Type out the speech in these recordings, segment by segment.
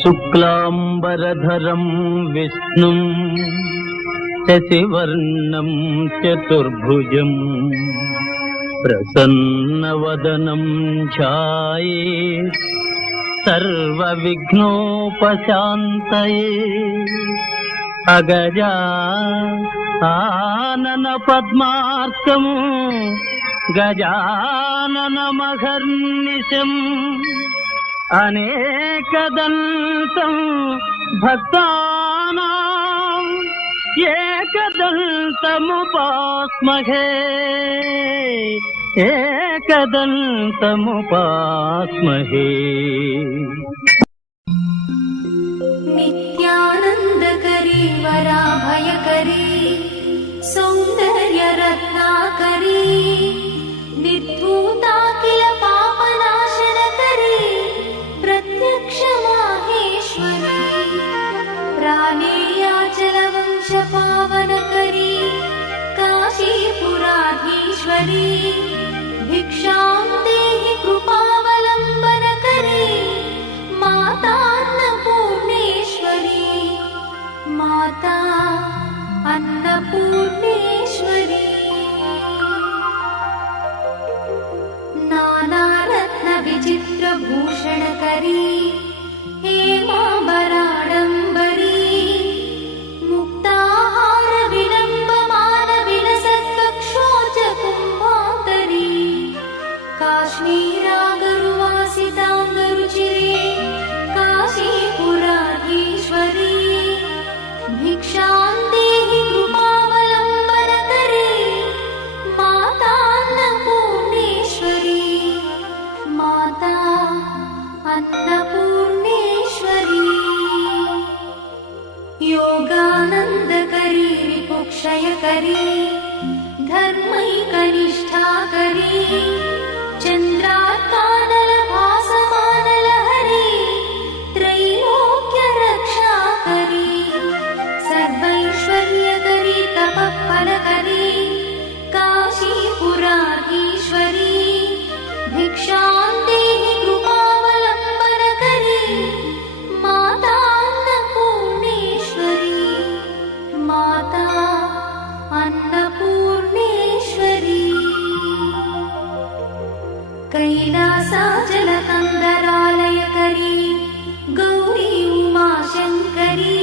शुक्लांबरधरं विष्णुं शशिवर्णं चतुर्भुजं प्रसन्नवदनं ध्यायेत् सर्वविघ्नोपशान्तये। अगजा आनन पद्मार्कं गजाननमहर्निशम् अनेकदन्तं भक्तानां एकदन्तमुपास्महे एकदन्तमुपास्महे। नित्यानन्दकरी वराभयकरी सौन्दर्यरत्नाकरी निर्धूता किल पापनाशनकरी प्रत्यक्ष माहेश्वरी प्राणेयाचलवंशपावनकरी काशीपुराधीश्वरी भिक्षां देहि कृपावलम्बनकरी माता अन्नपूर्णेश्वरी माता अन्नपूर्णेश्वरी। नानारत्नविचित्रभूषणकरी हेमाम्बराडम्बरी मुक्ताहारविलम्बमानविलसत्कक्षोजकुम्भान्तरी काश्मीरागरुवासिताङ्गरुचिरे काशीपुराधीश्वरी भिक्षां देहि कृपावलम्बनकरी माता अन्नपूर्णेश्वरी माता अन्नपूर्णेश्वरी। योगानन्दकरी रिपुक्षयकरी धर्मैकनिष्ठाकरी चन्द्रार्कानलभासमानलहरी त्रैलोक्यरक्षाकरी सर्वैश्वर्यकरी तपःफलकरी काशीपुराधीश्वरी भिक्षां देहि कृपावलम्बनकरी माता अन्नपूर्णेश्वरी माता अन्नपूर्णेश्वरी। कैलासाचलकन्दरालयकरी गौरी उमाशङ्करी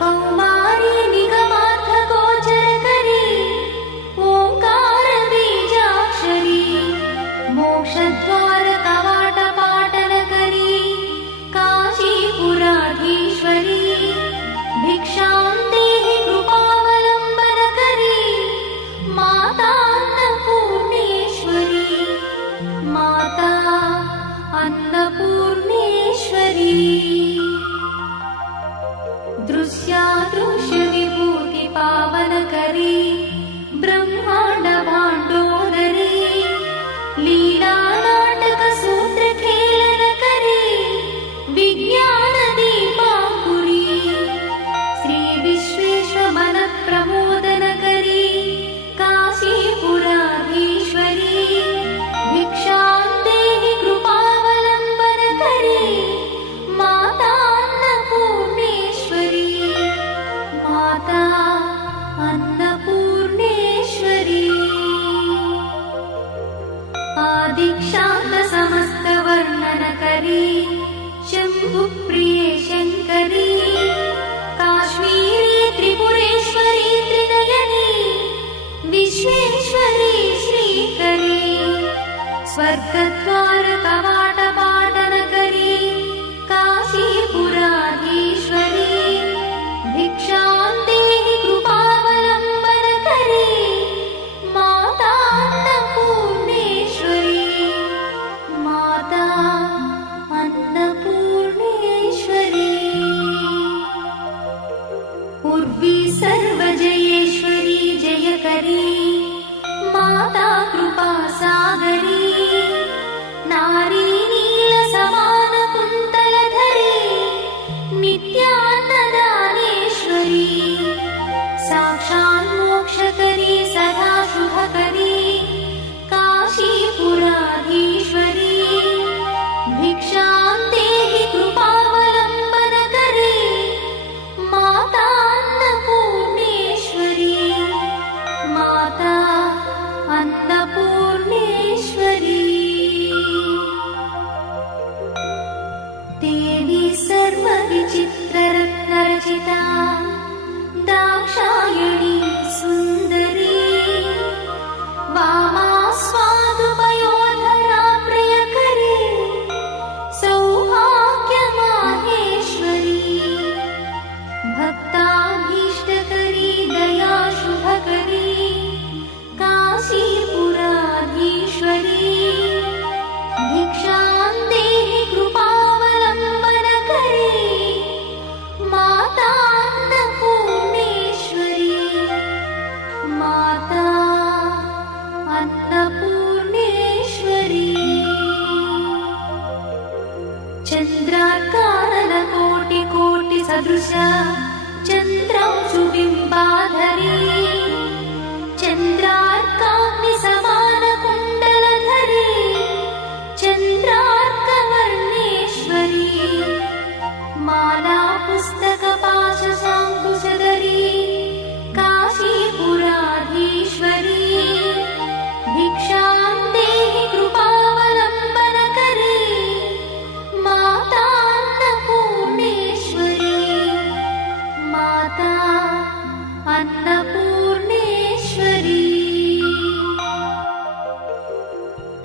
कौमारी निगमार्थगोचरकरी ओङ्कारबीजाक्षरी मोक्षद्वारकवाटपाटनकरी काशीपुराधीश्वरी भिक्षां देहि कृपावलम्बनकरी माता अन्नपूर्णेश्वरी माता अन्नपूर्णेश्वरी। दृश्यादृश्यविभूतिपावनकरी ब्रह्माण्डभाण्डोदरी लीलानाटकसूत्रखेलनकरी विज्ञानदीपाङ्कुरी श्रीविश्वेश्वरमनःप्रमोदनकरी काशीपुराधीश्वरी भिक्षां देहि कृपावलम्बनकरी माता अन्नपूर्णेश्वरी माता अन्नपूर्णेश्वरी। आदिक्षान्तसमस्तवर्णनकरी शम्भुप्रिये शङ्करी काश्मीरी त्रिपुरेश्वरी त्रिनयनी विश्वेश्वरी श्रीकरी स्वर्गद्वारकवाटपाटनकरी काशीपुराधीश्वरी भिक्षां देहि कृपावलम्बनकरी माता अन्नपूर्णेश्वरी माता अन्नपूर्णेश्वरी। उर्वी सर्वजयेश्वरी जयकरी माता कृपासागरी नारी नीलसमानकुन्तलधरी नित्यान्नदानेश्वरी साक्षान्मोक्षकरी सदा शुभकरी काशीपुराधीश्वरी सदृश चन्द्रांशुबिम्बाधरी चन्द्रार्काग्निसमानकुण्डलधरी चन्द्रार्कवर्णेश्वरी माला पुस्तकपाशशाङ्कुशधरी काशीपुराधीश्वरी भिक्षां देहि कृपावलम्बनकरी माता अन्नपूर्णेश्वरी माता अन्नपूर्णेश्वरी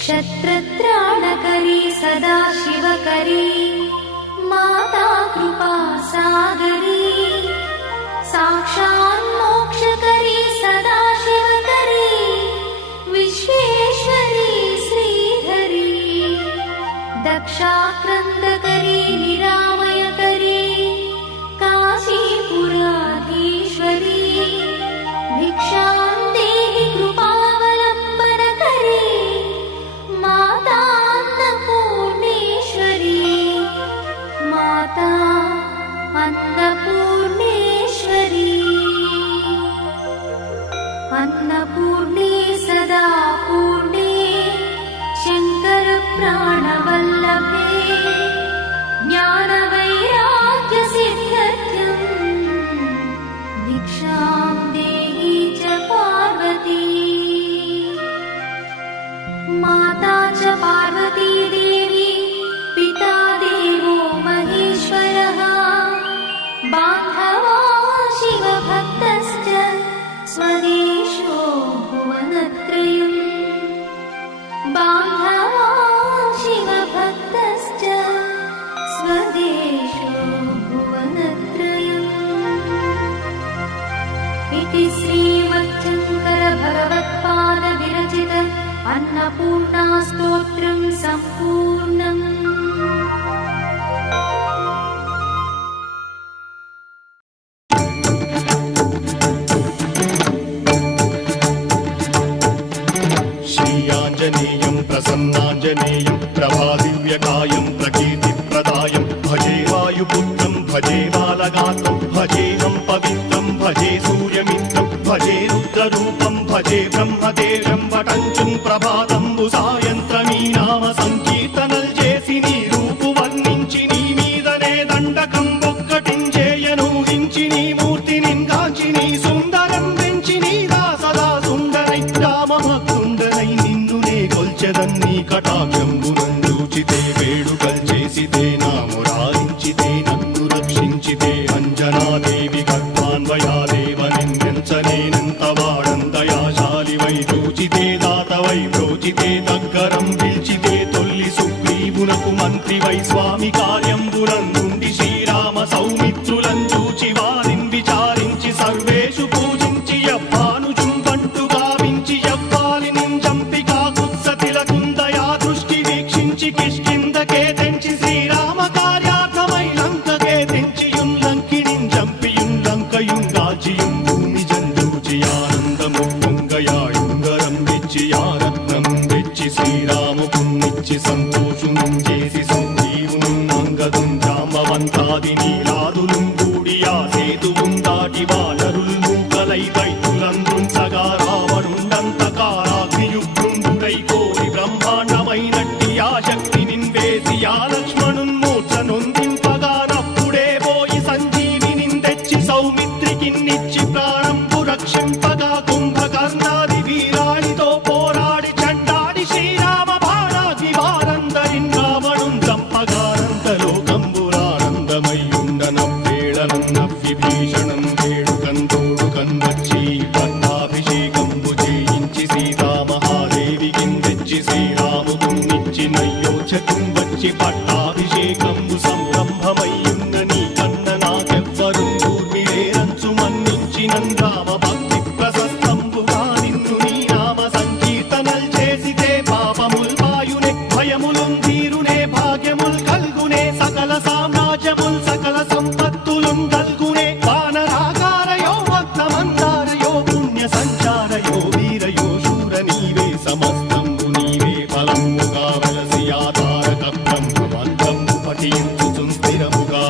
क्षत्रत्राणकरी सदा शिवकरी माता कृपा सागरी साक्षान्मोक्षकरी सदा शिवकरी विश्वेश्वरी श्रीधरी दक्षाक्रन्दकरी निरामयकरी काशीपुराधीश्वरी भिक्षां देहि कृपावलम्बनकरी माता अन्नपूर्णेश्वरी माता अन्नपूर्णेश्वरी अन्नपूर्णे सदा पूर्णे शङ्करप्राणवल्लभे ज्ञानवैराग्यसिद्ध्यर्थं भिक्षां देहि च पार्वती माता च पार्वती देवी पिता देवो महेश्वरः बान्धवा शिवभक्तश्च स्वदेशो भुवनत्रयम् बान्धवा शिवभक्तश्च स्वदेशो भुवनत्रयम् इति श्रीमच्छङ्करभगवत्पादविरचित अन्नपूर्णास्तोत्रं सम्पूर्णम् श्रीयाञ्जनेयं प्रसन्नाञ्जनेयं प्रभादिव्यकायं प्रकीर्तिप्रदायं भजे वायुपुत्रं भजे बालगात्रं भजेऽहं पवित्रं भजे सूर्यमित्रं भजे रुद्ररूपं भजे ब्रह्मदेवं वटञ्चुं ప్రభాతంబు సాయంత్రమీ నామ సంకీర్తనల్ చేసి నీ రూపు వర్ణించి నీ మీదనే దండకం ఒక్కటించేయనూహించి నీ మూర్తి నింగాంచి నీ సుందరం పెంచి నీ దాసదా సుందరై రామభక్తుండరై నిన్నునే కొల్చెదన్ని కటాక్షంబునందూచితే వేడుకల్ చేసితే నా మురారించితే నన్ను రక్షించితే అంజనాదేవి గర్భాన్వయాదేవనిందించనేనంత వాడంతయాశాలి వై చూచితే దాతవై ప్రోచితే దగ్గరం పిలిచితే తొల్లి సుగ్రీవునకు మంత్రి వై స్వామి కార్యంబునందుండి శ్రీరామ సౌమిత్రులను చూచి వారిని విచారించి సర్వేషు పూజించి యవ్వాను చుంబంటు గావించి యవ్వాలిని చంపి కాకుత్సతిలకుందయా దృష్టి వీక్షించి కిష్కిందకే తెంచి శ్రీరామ కార్యార్థమై లంకకే తెంచియుం లంకిణిం చంపియుం లంకయుంగాచియుం భూమి జందూచి ఆనందము పొంగయాయుంగరం తెచ్చి ఆరత్నం తెచ్చి శ్రీరాముకున్నిచ్చి సంతోషునం చేసి సంజీవును అంగదుం జాంబవంతాది నీలాదులు కూడి ఆ సేతువుం దాటి వానరుల్ మూకలై దైత్యులందృంచగా రావణుండంతకారాగ్నియుగ్రుండుడై కోరి బ్రహ్మాండమైనట్టి ఆ శక్తి నిన్వేసి ఆ లక్ష్మణున్ మూర్ఛ నొందింపగా నప్పుడే పోయి సంజీవిని తెచ్చి సౌమిత్రికిన్నిచ్చి ప్రాణంబు రక్షింపగా కుంభకర్ణాది వీరాళితో పోరాడి చండాడి శ్రీరామ బాణాగ్ని వారందరిన్ రావణుం చంపగానంతలోకంబురానందమయ్యుండనవ్వేళనన్నవ్వి భీషణం వేడుకంతోడు కన్వచ్చి పట్టాభిషేకంబు చేయించి సీతామహాదేవికిన్ తెచ్చి శ్రీరాముకున్నిచ్చి నయ్యోచకుం వచ్చి పట్టాభిషేకంబు సంరంభమయ్యున్న నీ కన్న నాకెవ్వరు కూర్మిలేరంచు మన్నించి నందామ భక్తి ప్రశస్తంబుగా నిన్ను నీ నామ సంకీర్తనల్ చేసితే పాపముల్ వాయునే భయములుం తీరునే భాగ్యముల్ కల్గునే సకల సామ్రాజ్యముల్ సకల సంపత్తులుం కల్గునే వానరాకారయో భక్తమందారయో పుణ్య సంచారయో వీరయో శూర నీవే సమస్తంబు నీవే ఫలముగా వలసి ఆధారక బ్రహ్మమంత్రము పఠించుచుం స్థిరముగా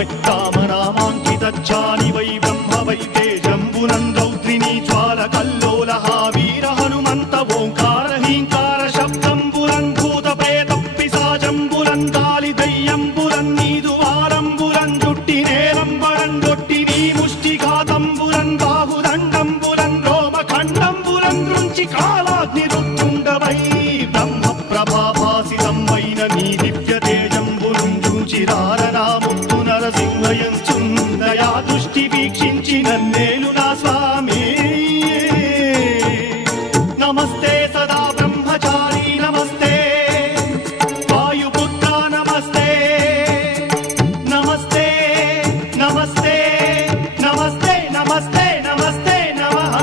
वै रामनामाङ्कितच्छानि वै ब्रह्म वै तेजम्बुनं रौद्रिणी ज्वालकल्लोलः वीर हनुमन्त ओङ्कार हीङ्कार शब्दम्बुरन् भूतप्रेतपिशाचम्बुरन् कालिदय्यम्बुरन् नीदुवारम्बुरन् जुट्टिनेरम्बरन् डొట్టిని मुष्टिघातम्बुरन् बाहुदण्डम्बुरन् रोमखण्डम्बुरन् दृञ्चि कालाग्निरुत्तुण्डवै ब्रह्मप्रभाभासितं वैनमी दिव्यतेजम्बुरुं చూచిరారనాముత్తు నరసింహయంచుందయా దృష్టి వీక్షించి నన్నేలు నా స్వామి నమస్తే సదా బ్రహ్మచారి నమస్తే వాయుపుత్ర నమస్తే నమస్తే నమస్తే నమస్తే నమస్తే నమస్తే నమః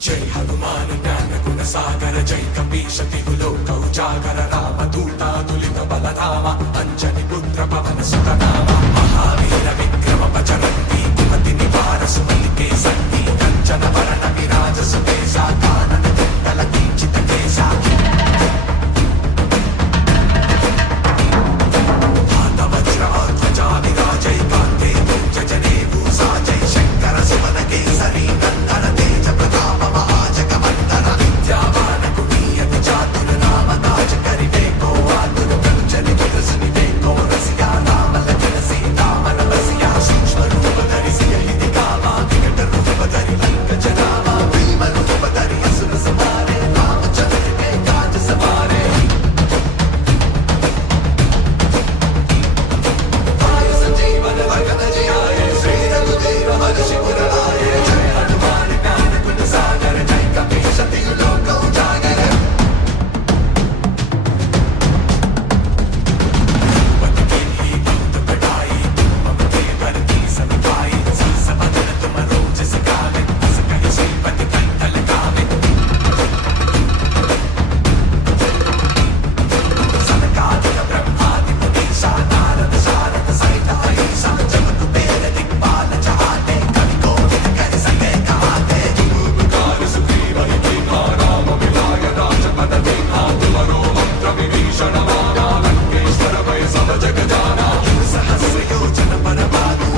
जय हनुमान ज्ञान गुण सागर जय कपीश तिहु लोक उजागर राम दूता तुलित बलधाम अंजनी पुत्र पवन सुत नाम महावीर विक्रम बजरंगी कुमति निवार सुमति के संगी कंचन वरण विराज सुबेसा कानन कुंडल किंचित केसा हाथ वज्र ध्वजा विराजय कांधे मूंज जनेऊ साजय शंकर सुमन केसरी नंदन तेज प्रताप महाजगवंदन विद्यावान कुटीयति चातुर नाम काज करिवे को आतुर प्रभु चरित सुनिवे को रसिया राम लखन सीता मन बसिया सूक्ष्म रूप धरि सियहि दिखावा विकट रूप धरि लंक जरावा भीम रूप धरि असुर संहारे रामचंद्र के काज सवारे आय संजीवन भगत जियाए श्री रघुवीर हर्षि पुर आए जय हनुमान ज्ञान गुण सागर जय कपीश तिहु लोक उजागर पति की ही बहुत बढ़ाई तुम मम के भरती सब भाई सीस बदन तुम रोज सिखावे बस कहि श्रीपति कंठ लगावे सनकादिक ब्रह्मादि मुनीसा नारद सारद सहित अहिसा जब कुबेर दिक्पाल जहाते कवि कोविद कर सके कहाते उपकार सुग्रीव ही कीन्हा राम मिलाय राजपद दीन्हा तुमरो मंत्र विभीषण माना लंकेश्वर भय सब जग जाना सहस्र योजन पर भानु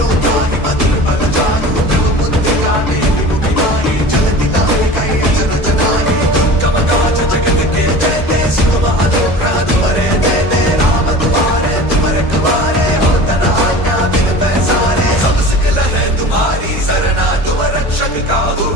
योगानि मधुर बल जानु प्रभु मुद्रिका मेरि मुखि माहि जलति तारे कहि अचरज नाहि दुर्गम काज जगत के जेते सुगम अनुग्रह तुम्हारे देते राम तुम्हारे तुम रखवारे होत न आज्ञा बिन पैसारे सब सिकल है तुम्हारी सरना तुम रक्षक काहू